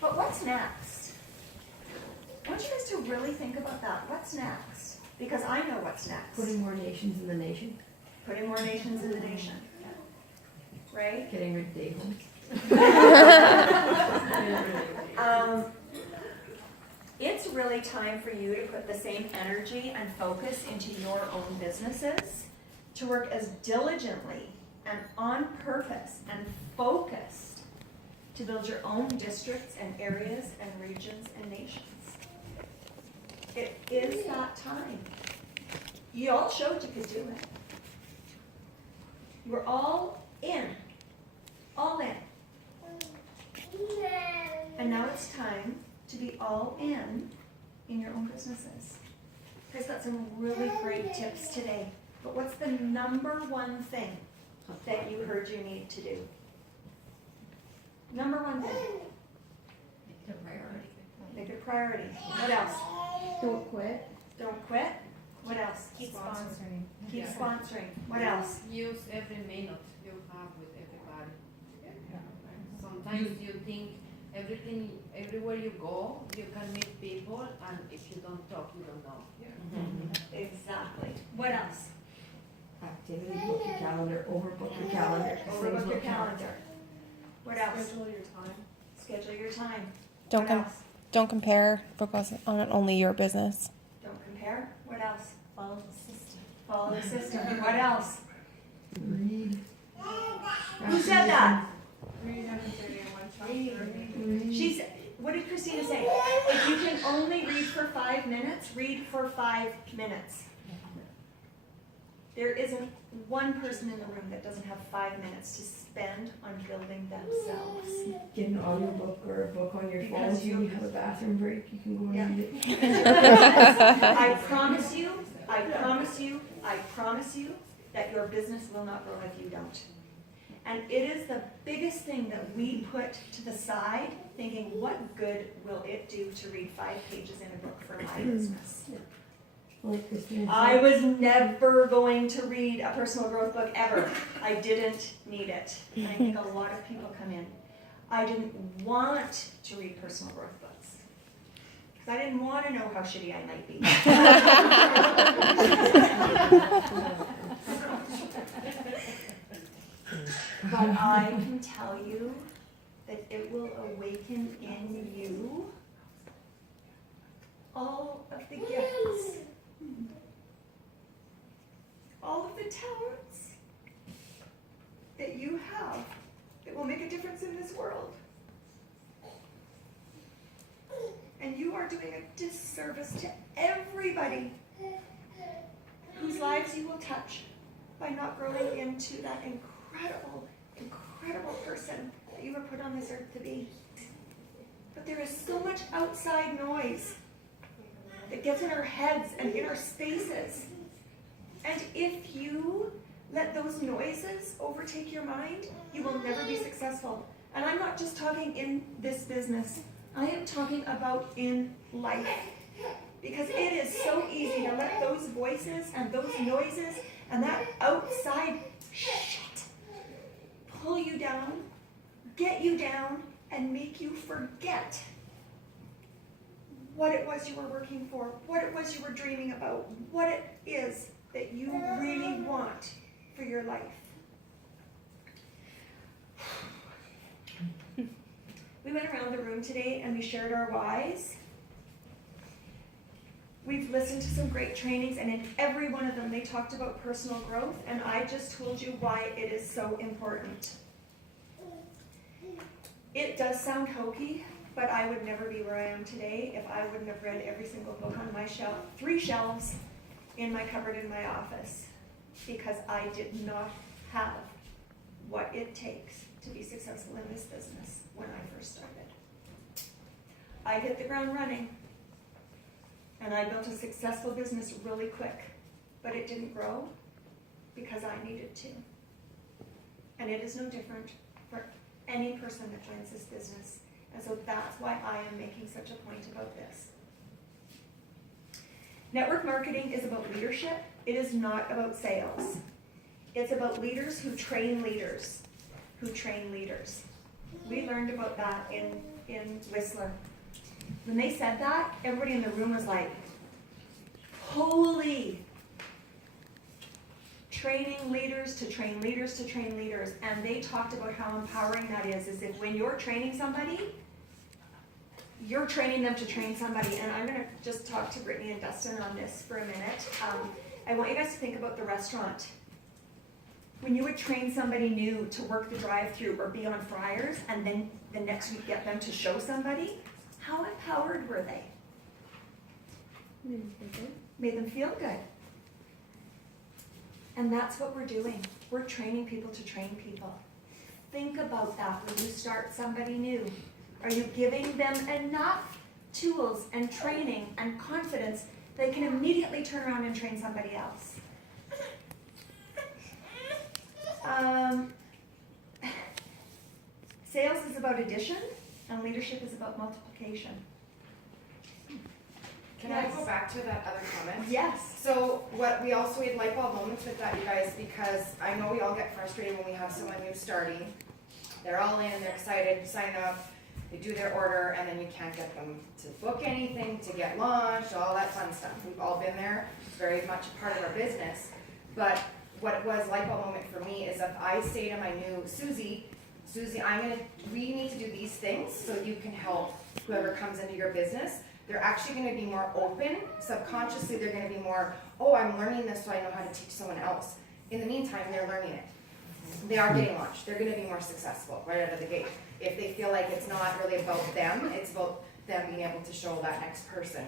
But what's next? I want you guys to really think about that. What's next? Because I know what's next. Putting more nations in the nation. Putting more nations in the nation. Right? Getting rid of day homes. It's really time for you to put the same energy and focus into your own businesses, to work as diligently and on purpose and focused to build your own districts and areas and regions and nations. It is that time. You all showed you could do it. You were all in. All in. And now it's time to be all in your own businesses. You guys got some really great tips today. But what's the number one thing that you heard you need to do? Number one thing. Make it a priority. Make it a priority. What else? Don't quit. Don't quit. What else? Keep sponsoring. Keep sponsoring. What else? Use every minute you have with everybody. Sometimes you think everywhere you go, you can meet people, and if you don't talk, you don't know. Exactly. What else? Activity, book your calendar, overbook your calendar. Overbook your calendar. What else? Schedule your time. Schedule your time. Don't What else? don't compare. Focus on only your business. Don't compare. What else? Follow the system. Follow the system. What else? Read. Who said that? Read every day in one chapter. She's. What did Christina say? If you can only read for 5 minutes, read for 5 minutes. There isn't one person in the room that doesn't have 5 minutes to spend on building themselves. Get an audiobook or a book on your phone, so you have a bathroom break, you can go and Yeah. read it. I promise you that your business will not grow if you don't. And it is the biggest thing that we put to the side, thinking, what good will it do to read 5 pages in a book for my business? Like Christina I said, was never going to read a personal growth book ever. I didn't need it. And I think a lot of people come in. I didn't want to read personal growth books. Because I didn't want to know how shitty I might be. But I can tell you that it will awaken in you all of the gifts, all of the talents that you have that will make a difference in this world. And you are doing a disservice to everybody whose lives you will touch by not growing into that incredible, incredible person that you were put on this earth to be. But there is so much outside noise that gets in our heads and in our spaces. And if you let those noises overtake your mind, you will never be successful. And I'm not just talking in this business. I am talking about in life. Because it is so easy to let those voices and those noises and that outside shit pull you down, get you down, and make you forget what it was you were working for, what it was you were dreaming about, what it is that you really want for your life. We went around the room today and we shared our whys. We've listened to some great trainings, and in every one of them they talked about personal growth, and I just told you why it is so important. It does sound hokey, but I would never be where I am today if I wouldn't have read every single book on my shelf, 3 shelves in my cupboard in my office, because I did not have what it takes to be successful in this business when I first started. I hit the ground running, and I built a successful business really quick, but it didn't grow because I needed to. And it is no different for any person that joins this business. And so that's why I am making such a point about this. Network marketing is about leadership. It is not about sales. It's about leaders who train leaders, who train leaders. We learned about that in in Whistler. When they said that, everybody in the room was like, holy. Training leaders to train leaders to train leaders. And they talked about how empowering that is if when you're training somebody, you're training them to train somebody. And I'm going to just talk to Brittany and Dustin on this for a minute. I want you guys to think about the restaurant. When you would train somebody new to work the drive-thru or be on fryers, and then the next week get them to show somebody, how empowered were they? Made them feel good. And that's what we're doing. We're training people to train people. Think about that when you start somebody new. Are you giving them enough tools and training and confidence they can immediately turn around and train somebody else? Sales is about addition, and leadership is about multiplication. Can I go back to that other comment? Yes. So we had light bulb moments with that, you guys, because I know we all get frustrated when we have someone new starting. They're all in, they're excited, sign up, they do their order, and then you can't get them to book anything, to get launched, all that fun stuff. We've all been there. It's very much a part of our business. But what it was light bulb moment for me is if I say to my new Susie, we need to do these things so you can help whoever comes into your business. They're actually going to be more open. Subconsciously, they're going to be more, oh, I'm learning this so I know how to teach someone else. In the meantime, they're learning it. They are getting launched. They're going to be more successful right out of the gate. If they feel like it's not really about them, it's about them being able to show that next person.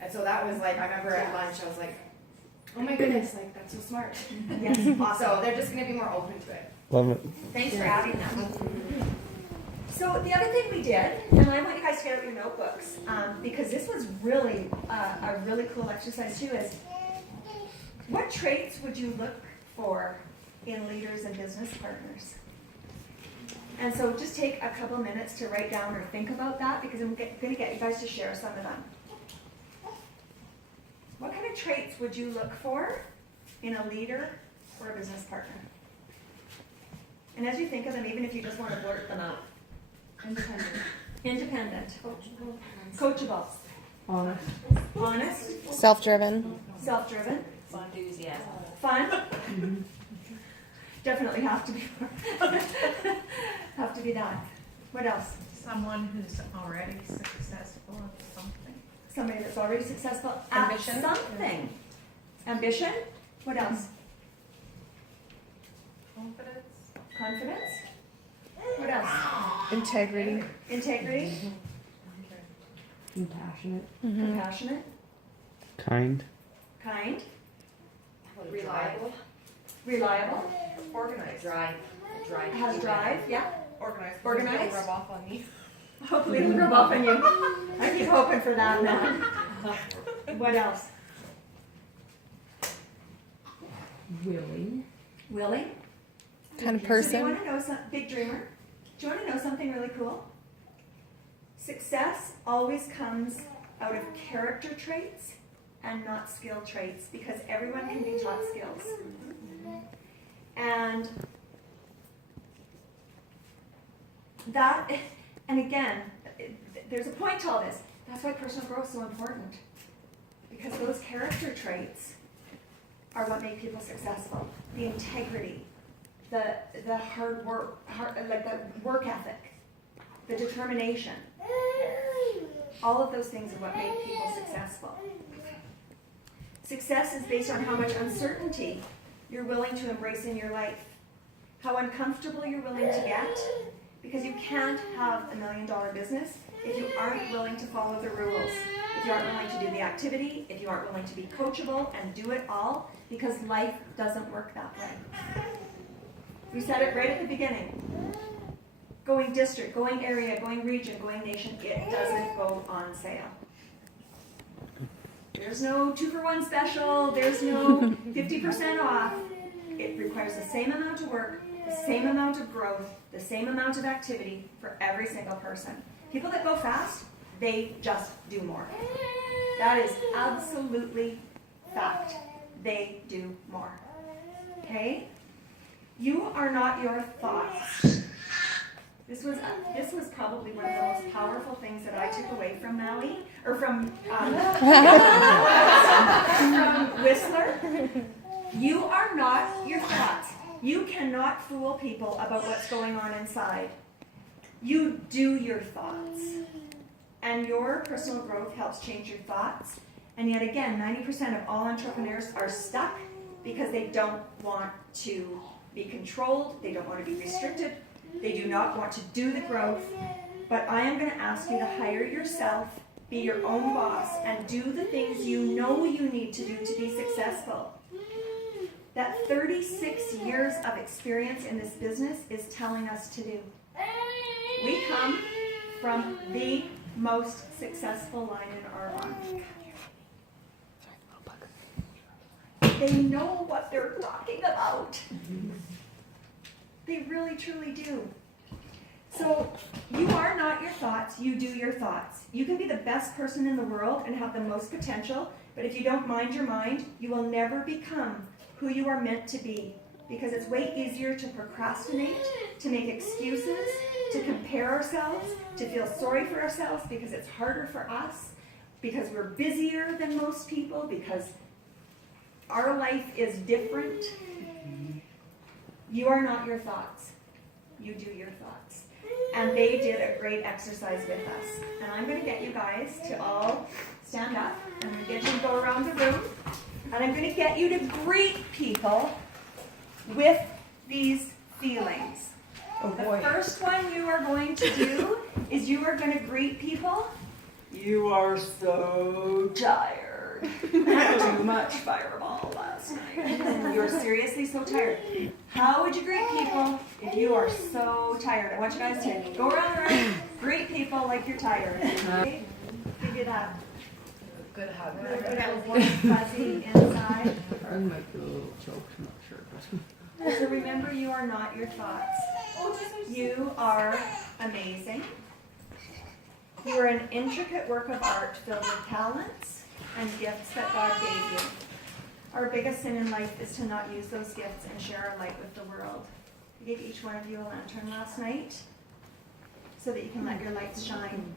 And so that was like, I remember at lunch, I was like, oh my goodness, like that's so smart. Yes, awesome. So they're just going to be more open to it. Love it. Thanks for adding that. So the other thing we did, and I want you guys to get out your notebooks, because this was really a really cool exercise too, is what traits would you look for in leaders and business partners? And so just take a couple minutes to write down or think about that, because I'm going to get you guys to share some of them. What kind of traits would you look for in a leader or a business partner? And as you think of them, even if you just want to blurt them out. Independent. Coachable. Honest. Self-driven. Self-driven. Enthusiasm. Fun. Definitely have to be. Have to be that. What else? Someone who's already successful at something. Somebody that's already successful at Ambition. something. Ambition. What else? Confidence. Confidence. What else? Integrity. Integrity. Compassionate. Compassionate. Kind. Kind. Reliable. Reliable. Organized. Drive. Has drive. Yeah. Organized. Organized. Don't rub off on me. Hopefully it'll rub off on you. I keep hoping for that, man. What else? Willing. Willing. Kind of So do you person. want to know big dreamer? Do you want to know something really cool? Success always comes out of character traits and not skill traits, because everyone can be taught skills. And that, and again, there's a point to all this. That's why personal growth is so important, because those character traits are what make people successful. The integrity, the hard work, like the work ethic, the determination. All of those things are what make people successful. Success is based on how much uncertainty you're willing to embrace in your life, how uncomfortable you're willing to get, because you can't have $1 million business if you aren't willing to follow the rules, if you aren't willing to do the activity, if you aren't willing to be coachable and do it all, because life doesn't work that way. We said it right at the beginning. Going district, going area, going region, going nation, it doesn't go on sale. There's no 2-for-1 special, there's no 50% off. It requires the same amount of work, the same amount of growth, the same amount of activity for every single person. People that go fast, they just do more. That is absolutely fact. They do more. Okay? You are not your thoughts. This was probably one of the most powerful things that I took away from Maui, or from Whistler. You are not your thoughts. You cannot fool people about what's going on inside. You do your thoughts. And your personal growth helps change your thoughts. And yet again, 90% of all entrepreneurs are stuck because they don't want to be controlled, they don't want to be restricted, they do not want to do the growth. But I am going to ask you to hire yourself, be your own boss, and do the things you know you need to do to be successful. That 36 years of experience in this business is telling us to do. We come from the most successful line in our line. They know what they're talking about. They really, truly do. So you are not your thoughts, you do your thoughts. You can be the best person in the world and have the most potential, but if you don't mind your mind, you will never become who you are meant to be. Because it's way easier to procrastinate, to make excuses, to compare ourselves, to feel sorry for ourselves because it's harder for us, because we're busier than most people, because our life is different. You are not your thoughts. You do your thoughts. And they did a great exercise with us. And I'm going to get you guys to all stand up. I'm going to get you to go around the room. And I'm going to get you to greet people with these feelings. Oh The boy. first one you are going to do is you are going to greet people. You are so tired. Too much Fireball last night. You're seriously so tired. How would you greet people if you are so tired? I want you guys to go around the room, greet people like you're tired. Okay? Give you that. Good hug. Little warm fuzzy inside. I might be a little choked, I'm not sure. But So remember, you are not your thoughts. You are amazing. You are an intricate work of art filled with talents and gifts that God gave you. Our biggest sin in life is to not use those gifts and share our light with the world. I gave each one of you a lantern last night so that you can let your lights shine.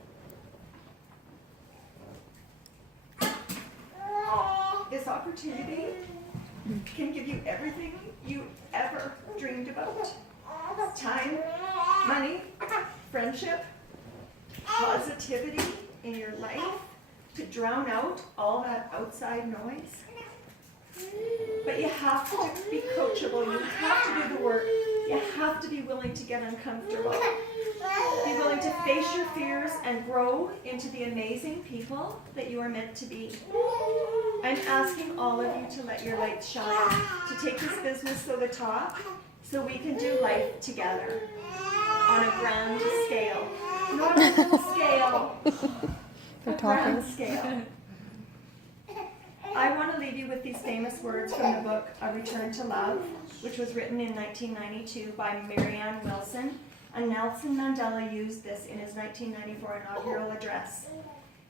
This opportunity can give you everything you ever dreamed about. Time, money, friendship, positivity in your life to drown out all that outside noise. But you have to be coachable. You have to do the work. You have to be willing to get uncomfortable. Be willing to face your fears and grow into the amazing people that you are meant to be. I'm asking all of you to let your light shine, to take this business to the top so we can do life together on a grand scale. Not a little scale, a grand scale. I want to leave you with these famous words from the book A Return to Love, which was written in 1992 by Marianne Wilson, and Nelson Mandela used this in his 1994 inaugural address.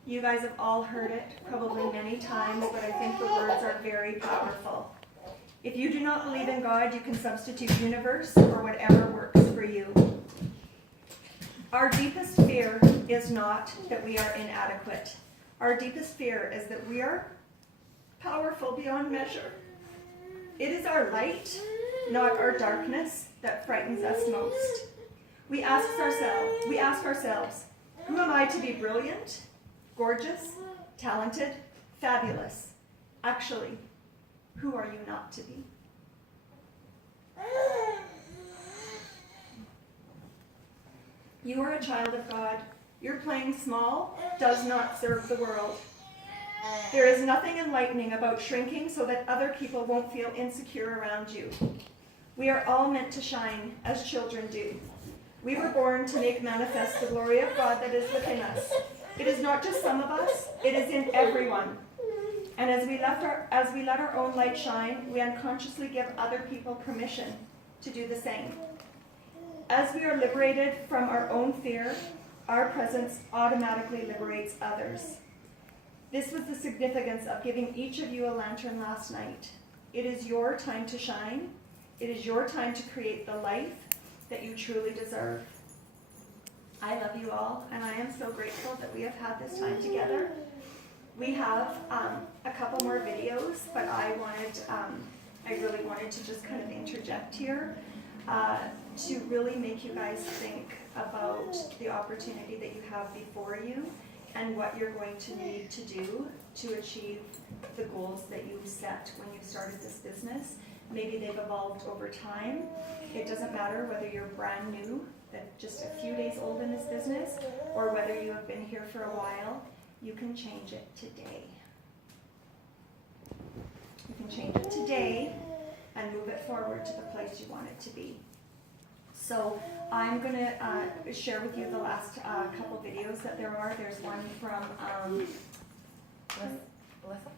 You guys have all heard it, probably many times, but I think the words are very powerful. If you do not believe in God, you can substitute universe or whatever works for you. Our deepest fear is not that we are inadequate. Our deepest fear is that we are powerful beyond measure. It is our light, not our darkness, that frightens us most. We ask ourselves, who am I to be brilliant, gorgeous, talented, fabulous? Actually, who are you not to be? You are a child of God. Your playing small does not serve the world. There is nothing enlightening about shrinking so that other people won't feel insecure around you. We are all meant to shine as children do. We were born to make manifest the glory of God that is within us. It is not just some of us, it is in everyone. And as we let our own light shine, we unconsciously give other people permission to do the same. As we are liberated from our own fear, our presence automatically liberates others. This was the significance of giving each of you a lantern last night. It is your time to shine. It is your time to create the life that you truly deserve. I love you all, and I am so grateful that we have had this time together. We have a couple more videos, but I really wanted to just kind of interject here to really make you guys think about the opportunity that you have before you and what you're going to need to do to achieve the goals that you set when you started this business. Maybe they've evolved over time. It doesn't matter whether you're brand new, that just a few days old in this business, or whether you have been here for a while. You can change it today. You can change it today and move it forward to the place you want it to be. So I'm going to share with you the last couple videos that there are. There's one from Melissa?